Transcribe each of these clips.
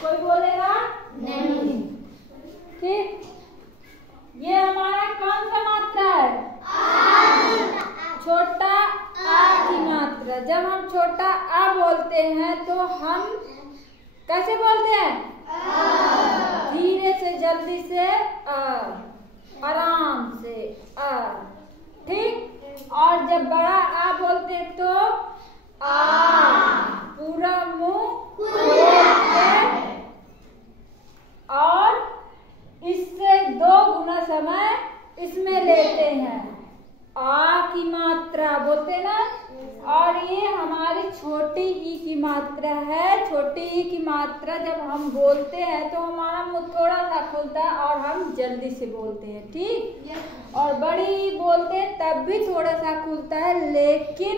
कोई बोलेगा नहीं। ठीक, ये हमारा कौन सा मात्रा है? छोटा आ की मात्रा। जब हम छोटा आ बोलते हैं तो हम कैसे बोलते हैं? धीरे से, जल्दी से, आराम से आ। ठीक, और जब बड़ा आ बोलते हैं तो पूरा मुंह और इससे 2 गुना समय इसमें लेते हैं। आ की मात्रा बोलते हैं ना। और ये हमारी छोटी ई की मात्रा है। छोटी ई की मात्रा जब हम बोलते हैं तो हमारा मुंह थोड़ा सा खुलता है और हम जल्दी से बोलते हैं। ठीक, और बड़ी ई बोलते हैं तब भी थोड़ा सा खुलता है, लेकिन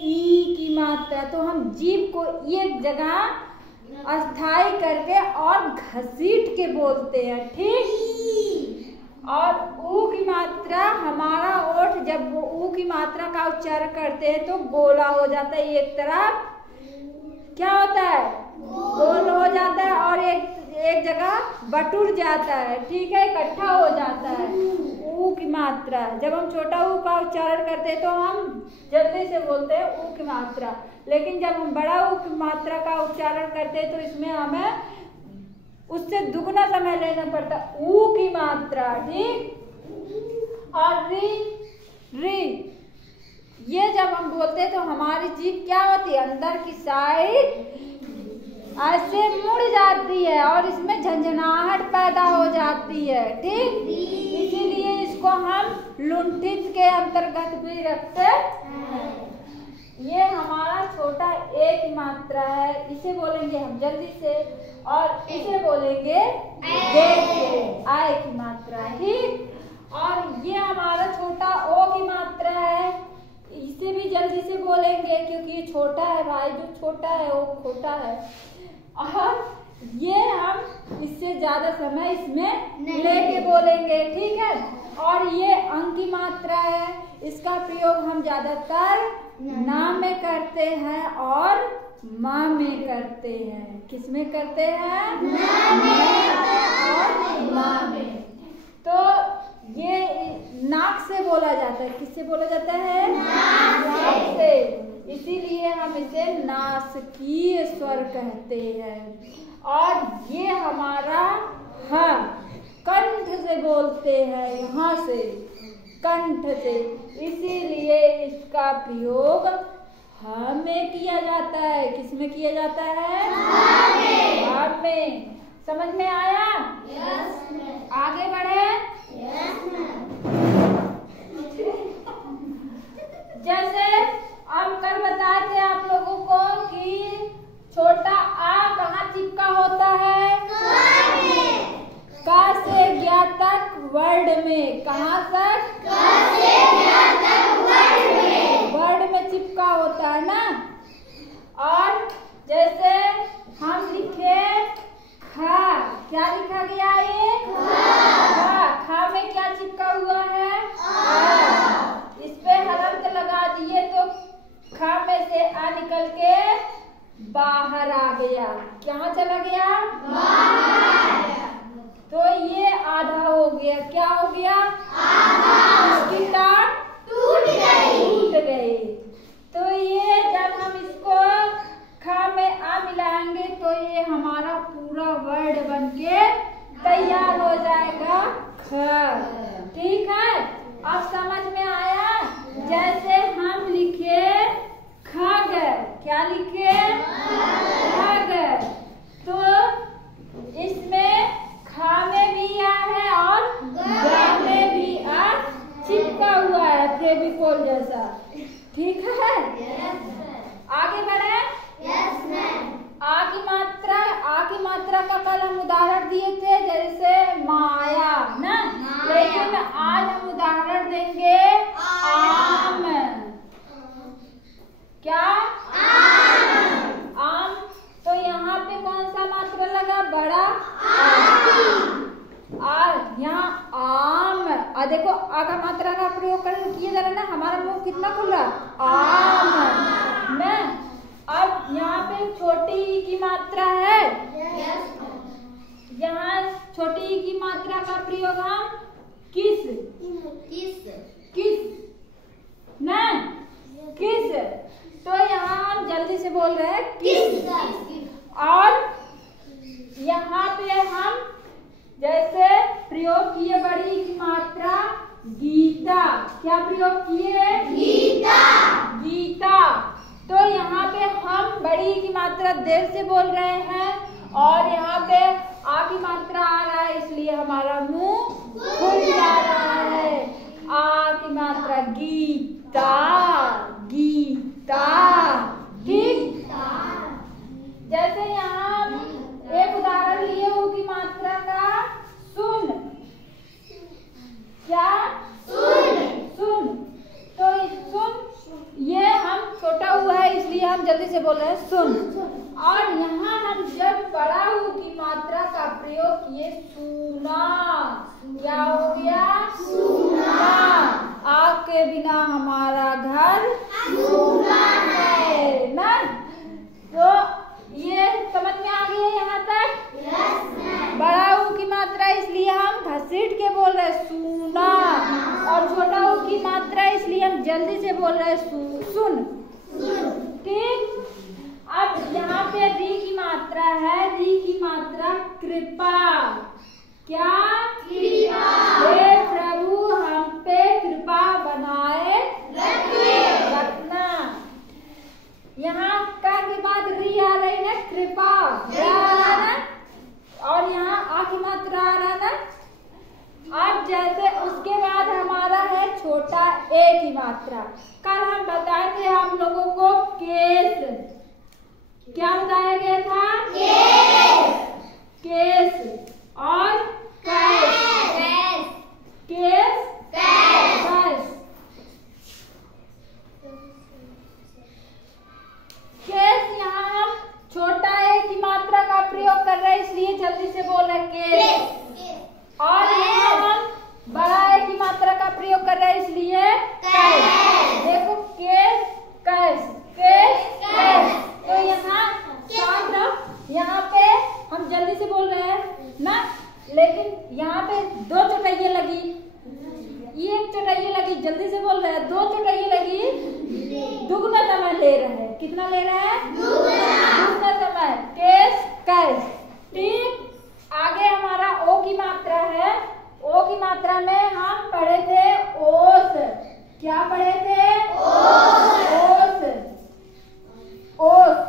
ई की मात्रा तो हम जीभ को एक जगह अस्थाई करके और घसीट के बोलते हैं। ठीक, और ऊ की मात्रा, हमारा ओठ जब वो ऊ की मात्रा का उच्चारण करते हैं तो गोला हो जाता है। एक तरफ क्या होता है? गोल हो जाता है और एक जगह बटुर जाता है। ठीक है, इकट्ठा हो जाता है। ऊ की मात्रा जब हम छोटा ऊ का उच्चारण करते हैं तो हम जल्दी से बोलते हैं ऊ की मात्रा, लेकिन जब हम बड़ा ऊ की मात्रा का उच्चारण करते हैं तो इसमें हमें उससे दुगना समय लेना पड़ता है, ऊ की मात्रा। ठीक, और री ये जब हम बोलते हैं तो हमारी जीभ क्या होती है? अंदर की साइड ऐसे मुड़ जाती है और इसमें झंझनाहट पैदा हो जाती है। ठीक, इसीलिए इसको हम लुंठित के अंतर्गत भी रखते हैं। ये हमारा छोटा ए की मात्रा है, इसे बोलेंगे हम जल्दी से, और इसे बोलेंगे आय की मात्रा। ठीक, और ये हमारा छोटा ओ की मात्रा है, इसे भी जल्दी से बोलेंगे क्योंकि ये छोटा है भाई, जो छोटा है वो खोटा है। और ये हम इससे ज्यादा समय इसमें लेके बोलेंगे। ठीक है, और ये अंग की मात्रा है, इसका प्रयोग हम ज्यादातर ना में करते हैं और माँ में करते हैं। किस में करते हैं? ना में और माँ में। तो ये नाक से बोला जाता है। किससे बोला जाता है? नाक से। इसीलिए हम इसे नासकीय स्वर कहते हैं। और ये हमारा ह कंठ से बोलते हैं, यहाँ से कंठ से, इसीलिए इसका प्रयोग ह में किया जाता है। किस में किया जाता है? ह में। समझ में आया? यस। आगे बढ़े? यस। जैसे हम कल बताए थे आप लोगों को कि छोटा आ कहाँ चिपका होता है? क से ज्ञ तक वर्ड में। कहाँ तक? क से ज्ञ तक वर्ड में। वर्ड में चिपका होता है ना। और जैसे हम लिखे खा, क्या लिखा गया ये? खा में क्या चिपका हुआ है? इस पे हलंत लगा दिए तो खा में से आ निकल के बाहर आ गया। कहाँ चला गया? बाहर। तो ये आधा हो गया। क्या हो गया? आधा। इसकी टांग टूट गई। तो ये जब हम इसको खा में आ मिलाएंगे तो ये हमारा पूरा वर्ड बनके तैयार हो जाएगा, ख। ठीक है, अब समझ में आया? जैसे हम लिखे खग, क्या लिखे? खग। तो इसमें खा में भी आ है और ग में भी आ चिपका हुआ है, फेविकोल जैसा। ठीक है, आगे बढ़े? Yes ma'am. आ की मात्रा का कल हम उदाहरण दिए थे, जैसे माया ना, लेकिन आज हम उदाहरण देंगे आम। क्या? आम। तो यहाँ पे कौन सा मात्रा लगा? बड़ा आ। यहाँ आम। देखो आ का मात्रा का प्रयोग किया जा रहा है ना, हमारा मुंह कितना खुल रहा? आम। मैं अब यहाँ पे छोटी की मात्रा मात्रा है? यहाँ छोटी ई की मात्रा का प्रयोग हम किस न किस, तो यहाँ हम जल्दी से बोल रहे हैं किस। और यहाँ पे हम जैसे प्रयोग किए बड़ी की मात्रा गीता, क्या प्रयोग किए? गीता। तो यहाँ पे हम बड़ी की मात्रा देर से बोल रहे हैं और यहाँ पे आ की मात्रा आ रहा है, इसलिए हमारा मुंह खुल जा रहा है। आ की मात्रा गीता, गीता, ठीक। जैसे यहाँ एक उदाहरण लिए ऊ की मात्रा का सुन, क्या? सुन। तो सुन ये हम छोटा हुआ है इसलिए हम जल्दी से बोल रहे हैं सुन। और यहाँ हम जब बड़ा ऊ की मात्रा का प्रयोग किए सुना, क्या हो गया? सुना। आग के बिना हमारा घर सूना है ना। तो ये समझ में आ गई है यहाँ तक? बड़ा ऊ की मात्रा इसलिए हम घसीट के बोल रहे हैं सुना, और छोटा ऊ की मात्रा इसलिए हम जल्दी से बोल रहे हैं सुन, ठीक। अब यहाँ पे री की मात्रा है, री की मात्रा कृपा, क्या? कृपा। हे प्रभु हम पे कृपा बनाए रखना। यहाँ का के बाद री आ रही ना, कृपा आ रहा ना, और यहाँ आ की मात्रा आ रहा ना। अब जैसे उसके बाद हमारा है छोटा ए की मात्रा। कल हम बताए थे हम लोगों को केस, क्या बताया गया था? केस और कैस, केस कैस। केस यहाँ हम छोटा ए की मात्रा का प्रयोग कर रहे हैं इसलिए जल्दी से बोल रहे हैं केस। और यहाँ हम बड़ा ए की मात्रा का प्रयोग कर रहे हैं इसलिए कैस। देखो केस कैस, केस कैस। तो यहाँ यहाँ पे हम जल्दी से बोल रहे हैं ना, लेकिन यहाँ पे दो चौटाइयाँ लगी, एक चौटाइयाँ लगी, जल्दी से बोल रहे हैं, दो चौटाइयाँ लगी, दुगना समय ले रहे हैं। कितना ले रहे हैं? दुगना समय। केस कैस, ठीक। आगे हमारा ओ की मात्रा है। ओ की मात्रा में हम पढ़े थे ओस, क्या पढ़े थे? ओस, ओस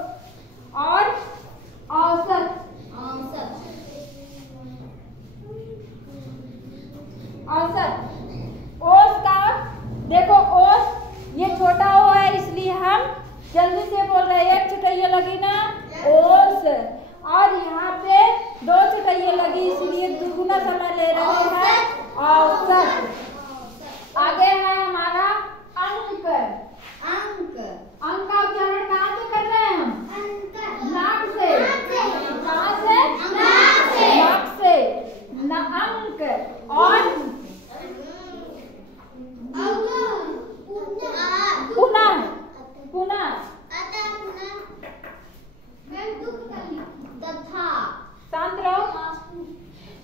और औसत, औसत। ओस का देखो, ओस ये छोटा ओ है इसलिए हम जल्दी से बोल रहे हैं, एक चौटाइया लगी ना, ओस। और यहाँ पे दो चौटाइया लगी इसलिए दुगुना समय ले रहे हैं, औसत। आगे है हमारा अंक। अंक का उच्चारण कहाँ से कर रहे हैं हम? नाक से। कहाँ से? नाक से। न अंक। और पुनः, पुनः शांत रहो।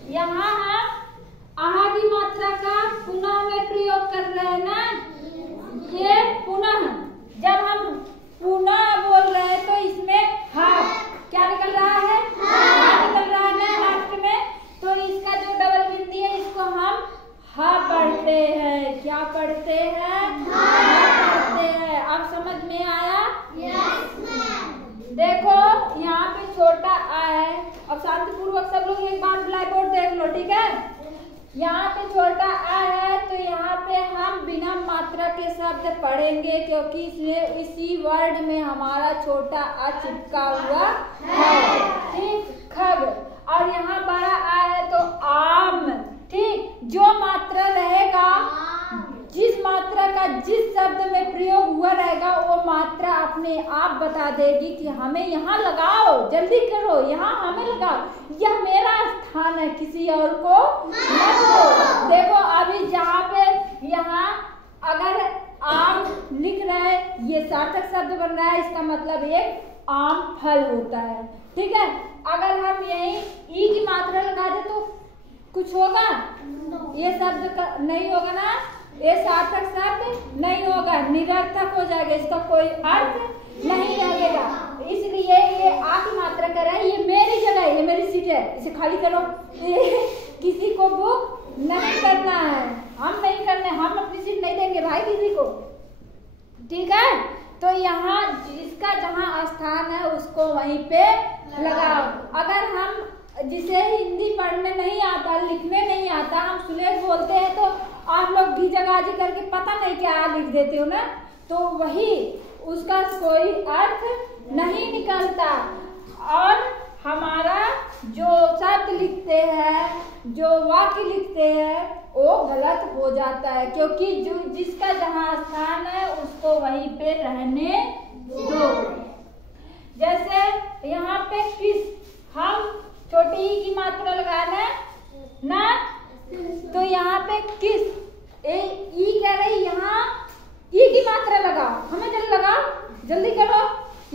यहाँ हम आहा की मात्रा का पुनः में प्रयोग कर रहे हैं ना, ये पुनः। जब हम पुनः बोल रहे हैं तो इसमें हा क्या निकल रहा है? हा निकल रहा है ना लास्ट में। तो इसका जो डबल बिंदी है इसको हम हा पढ़ते हैं। क्या पढ़ते हैं? हा पढ़ते हैं। अब समझ में आया? देखो यहाँ पे छोटा आ है। अब शांतिपूर्वक सब लोग एक बार ब्लैक बोर्ड देख लो, ठीक है? यहाँ पे छोटा आ है तो यहाँ पे हम बिना मात्रा के शब्द पढ़ेंगे क्योंकि इसमें इसी वर्ड में हमारा छोटा आ चिपका हुआ है, ठीक। खग। और यहाँ बड़ा आ है तो आम, ठीक। जो मात्रा रहेगा, जिस मात्रा का जिस शब्द में प्रयोग हुआ रहेगा वो मात्रा अपने आप बता देगी कि हमें यहाँ लगाओ, जल्दी करो, यहाँ हमें लगाओ, यह मेरा स्थान है, किसी और को मत दो। देखो अभी जहाँ पे यहाँ अगर आम लिख रहे हैं ये सार्थक शब्द बन रहा है, इसका मतलब एक आम फल होता है। ठीक है, अगर हम यही ई की मात्रा लगा दे तो कुछ होगा? ये शब्द नहीं होगा ना, ये सार्थक शब्द नहीं होगा, निरर्थक हो जाएगा, इसका कोई अर्थ नहीं रहेगा। इसलिए ये आ की मात्रा कर रहा है, ये मेरी जगह है, ये मेरी सीट है, इसे खाली करो। किसी को बुक नहीं करना है, हम नहीं करने, हम अपनी सीट नहीं देंगे भाई किसी को। ठीक है, तो यहाँ जिसका जहाँ स्थान है उसको वहीं पे लगाओ। अगर हम जिसे हिंदी पढ़ने नहीं आता, लिखने नहीं आता, हम सुलेख बोलते हैं तो आप लोग भी जगह जी करके पता नहीं क्या लिख देते हो ना, तो वही उसका कोई अर्थ नहीं निकलता। और हमारा जो शब्द लिखते हैं, जो वाक्य लिखते हैं, वो गलत हो जाता है, क्योंकि जो जिसका जहाँ स्थान है उसको वहीं पे रहने दो। जैसे यहाँ पे किस, हम छोटी ई की मात्रा लगाना ना, तो यहाँ पे किस, ई कह रही, यहाँ ई की मात्रा लगाओ, हमें जल्दी लगाओ, जल्दी करो।